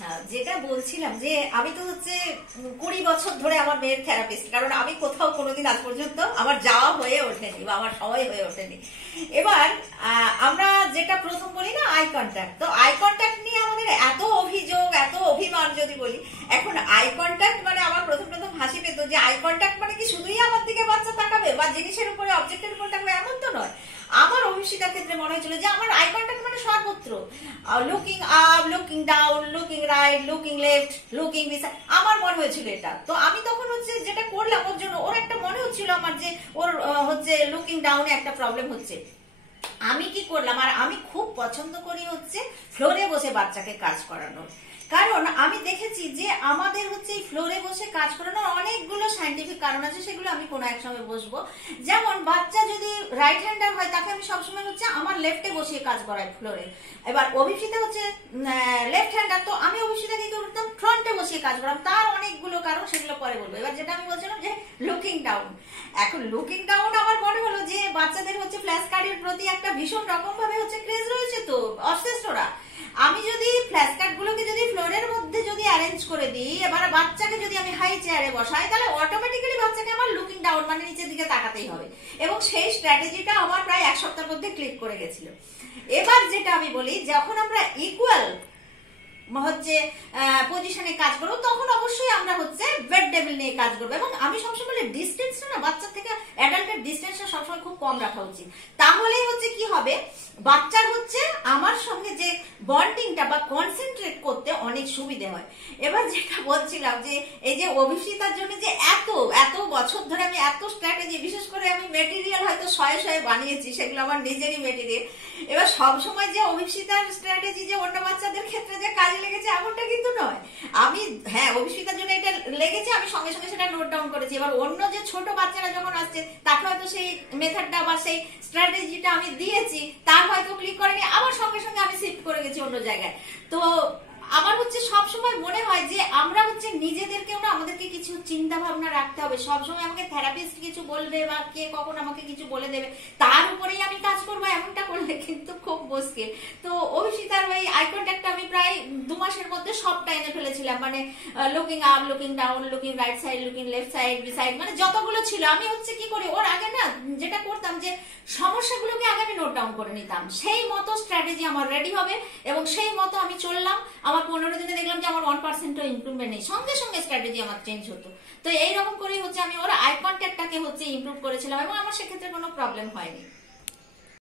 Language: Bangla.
আচ্ছা, যেটা বলছিলাম যে আমি তো হচ্ছে 20 বছর ধরে আমার মেয়ের থেরাপিস্ট, কারণ আমি কোথাও কোনোদিন আজ পর্যন্ত আমার যাওয়া হয়ে ওঠেনি বা আমার সময় হয়ে ওঠেনি। এবার আমরা যেটা প্রথম বলি না, আই কন্ট্যাক্ট, তো আই কন্ট্যাক্ট নিয়ে আমাদের এত অভিযোগ, এত অভিমান যদি বলি। এখন আই কন্ট্যাক্ট মানে আমার প্রথম প্রথম হাসি পেত যে আই কন্ট্যাক্ট মানে কি শুধুই আমার দিকে বাচ্চা তাকাবে বা জিনিসের উপরে, অবজেক্টের উপর তাকাবে, এমন তো নয়। আমার অভিষিকার ক্ষেত্রে মনে হয়েছিল যে আমার আই কন্ট্যাক্ট মানে সর্বত্র, looking up, looking down, looking right, looking left, looking beside, আমার মনে হয়েছিল এটা। তো আমি তখন হচ্ছে যেটা করলাম ওর জন্য, ওর একটা মনে হচ্ছিল আমার যে ওর হচ্ছে লুকিং ডাউনে একটা প্রবলেম হচ্ছে। আমি কি করলাম, আর আমি খুব পছন্দ করি হচ্ছে ফ্লোরে বসে বাচ্চাকে কাজ করানোর, কারণ আমি দেখেছি যে আমাদের হচ্ছে এই ফ্লোরে বসে কাজ করানোর অনেকগুলো সাইন্টিফিক কারণ আছে, সেগুলো আমি কোনো এক সময় বসবো। যেমন বাচ্চা যদি রাইট হ্যান্ডার হয় তাকে আমি সবসময় হচ্ছে আমার লেফটে বসিয়ে কাজ করাই ফ্লোরে। এবার অভিষিতা হচ্ছে লেফট হ্যান্ডার, তো আমি অভিষিতাকে কি করতাম, ফ্রন্টে বসিয়ে কাজ করাম। তার অনেকগুলো কারণ, সেগুলো পরে বলবো। এবার যেটা আমি বলছিলাম যে লুকিং ডাউন, এখন লুকিং ডাউন আমার মনে হলো যে বাচ্চাদের হচ্ছে ফ্ল্যাশ কার্ডের প্রতি একটা ভীষণ রকম ভাবে হচ্ছে ক্রেজ রয়েছে, তো অবসেসড। আমি যদি ফ্ল্যাশ কার্ড গুলোকে যদি ফ্লোরের মধ্যে যদি অ্যারেঞ্জ করে দিই, এবার বাচ্চাকে যদি আমি হাই চেয়ারে বসাই, তাহলে অটোমেটিক্যালি বাচ্চাকে আমার লুকিং ডাউন মানে নিচের দিকে তাকাতেই হবে। এবং সেই স্ট্র্যাটেজিটা আমার প্রায় 1 সপ্তাহের মধ্যে ক্লিক করে গেছিল। এবার যেটা আমি বলি, যখন আমরা ইকুয়াল হচ্ছে পজিশনে কাজ করবো, তখন অবশ্যই আমরা হচ্ছে বেড টেবিল নিয়ে কাজ করবো। এবং আমি সবসময় বলি ডিস্টেন্সটা না, বাচ্চার থেকে অ্যাডাল্টের ডিস্টেন্সটা সবসময় খুব কম রাখা উচিত। তাহলেই হচ্ছে কি হবে, বাচ্চার হচ্ছে আমার সঙ্গে যে বন্ডিংটা বা কনসেন্ট্রেট করতে অনেক সুবিধে হয়। এবার যেটা বলছিলাম যে এই যে অভিষিতার জন্য যে এত এত বছর ধরে আমি এত স্ট্র্যাটেজি, বিশেষ করে আমি মেটেরিয়াল হয়তো শয়ে শয়ে বানিয়েছি, সেগুলো আমার নিজেরই মেটেরিয়াল। এবার সবসময় যে অভিষিতার স্ট্র্যাটেজি যে অন্য বাচ্চাদের ক্ষেত্রে যে কাজে লেগেছে এমনটা কিন্তু নয়। আমি হ্যাঁ, অভিষিতার জন্য এটা লেগেছে, আমি সঙ্গে সঙ্গে সেটা নোট ডাউন করেছি। এবার অন্য যে ছোট বাচ্চারা যখন আসছে, তাকে হয়তো সেই মেথডটা বা সেই স্ট্র্যাটেজিটা আমি দিয়েছি, তার হয়তো ক্লিক করেনি, আবার সঙ্গে সঙ্গে আমি শিফট করে গেছি অন্য জায়গায়। তো আমার হচ্ছে সবসময় মনে হয় যে আমরা হচ্ছে নিজেদেরকেও না, আমাদেরকে কিছু চিন্তা ভাবনা রাখতে হবে। সবসময় আমাকে থেরাপিস্ট কিছু বলবে বা কে কখন আমাকে কিছু বলে দেবে, তার উপরেই আমি কাজ করবো, এমনটা করলে কিন্তু খুব মুশকিল। তো অভিষিতার ওই আই কন্ট্যাক্টটা আমি প্রায় 2 মাসের মধ্যে সবটা এনে ফেলেছিলাম, মানে looking up, looking down, looking right side, looking left side, beside, মানে যতগুলো ছিল। আমি হচ্ছে কি করি, ওর আগে না যেটা করতাম যে সমস্যাগুলোকে আগে আমি নোট ডাউন করে নিতাম, সেই মতো স্ট্র্যাটেজি আমার রেডি হবে এবং সেই মতো আমি চললাম। আমার 15 দিনে দেখলাম যে আমার 1% ইমপ্রুভমেন্ট নেই, সঙ্গে সঙ্গে স্ট্র্যাটেজি আমার চেঞ্জ হতো। তো এইরকম করেই হচ্ছে আমি ওর আই কন্ট্যাক্টটাকে হচ্ছে ইমপ্রুভ করেছিলাম এবং আমার সেক্ষেত্রে কোনো প্রবলেম হয়নি।